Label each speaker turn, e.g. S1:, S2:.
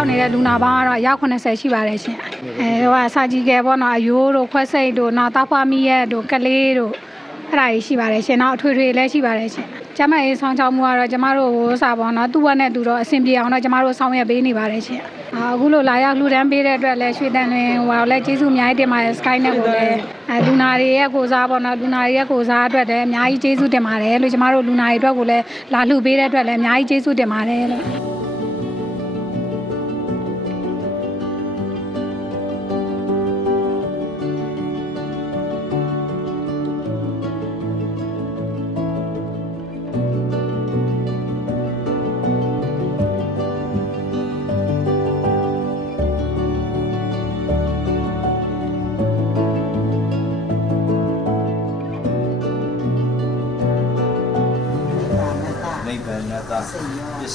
S1: တက်ရောက်နေတဲ့လူနာပေါင်းကတော့အယောက်80ရှိပါတယ်ရှင်အဲဟိုကစာကြီးကဲပေါ့နော်အယိုးတို့ခွက်စိတ်တို့နောက်တောက်ဖွားမီရဲ့တို့ကလေးတို့အဲ့ဒါကြီးရှိပါတယ်ရှင်နောက်အထွေထွေလည်းရှိပါတယ်ရှင်ကျမရေးဆောင်ချောင်းမှုကတော့ကျမတို့ဟိုစာပေါ့နော်သူ့ဘက်နဲ့သူတော့အဆင်ပြေအောင်တော့ကျမတို့ဆောင်ရွက်ပေးနေပါတယ်ရှင်အခုလိုလာရောက်လှူဒန်းပေးတဲ့အတွက်လည်းရွှေတန်တွင်ဟိုလည်းကျေးဇူးအများကြီးတင်ပါတယ် Sky နဲ့ကိုလည်းအဲလူနာတွေရဲ့ကိုစားပေါ့နော်လူနာတွေရဲ့ကိုစားအတွက်လည်းအများကြီးကျေးဇူးတင်ပါတယ်လို့ကျမတို့လူနာတွေအတွက်ကိုလည်းလာလှူပေးတဲ့အတွက်လည်းအများကြီးကျေးဇူးတင်ပါတယ်လို့
S2: Señor. Y el